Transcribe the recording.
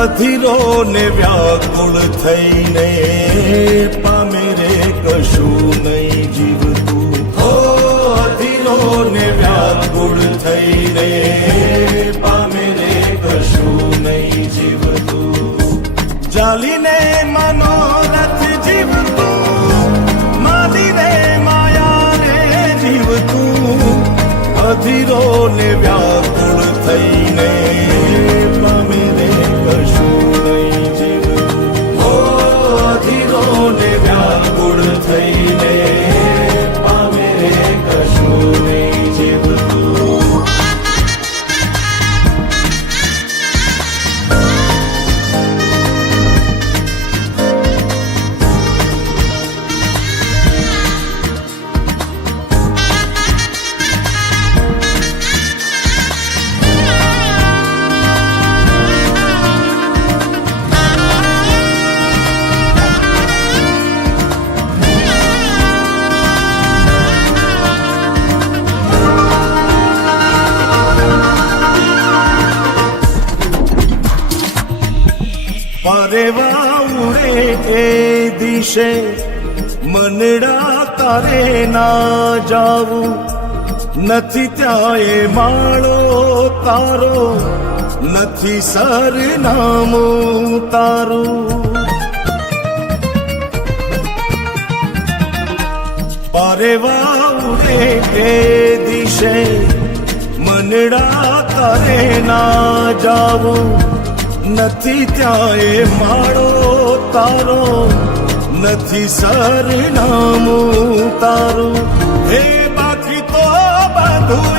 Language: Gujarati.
અધીરો ને વ્યાકુળ થઈને પામે રે કશું નહીં જીવતું. ઓ અધીરો ને વ્યાકુળ થઈને પામે રે કશું નહીં જીવતું. જાલીને મનોરથ જીવતું, માલીને માયાને જીવતું. અધીરો ને વ્યાકુળ થઈને પામે રે કશું નહીં જીવતું. ઓ અધીરો ને વ્યાકુળ થઈને પામે રે કશું નહીં જીવતું. પરેવા ઉડે એ દિશે મનડા તારે ના જાવું. નથી ત્યાં એ માળો તારો, નથી સરનામું તારું. પરેવા ઉડે એ દિશે મનડા તારે ના જાવું. નથી ત્યાં એ માળો તારો, નથી સરનામું તારું. હે બાકી તો બધું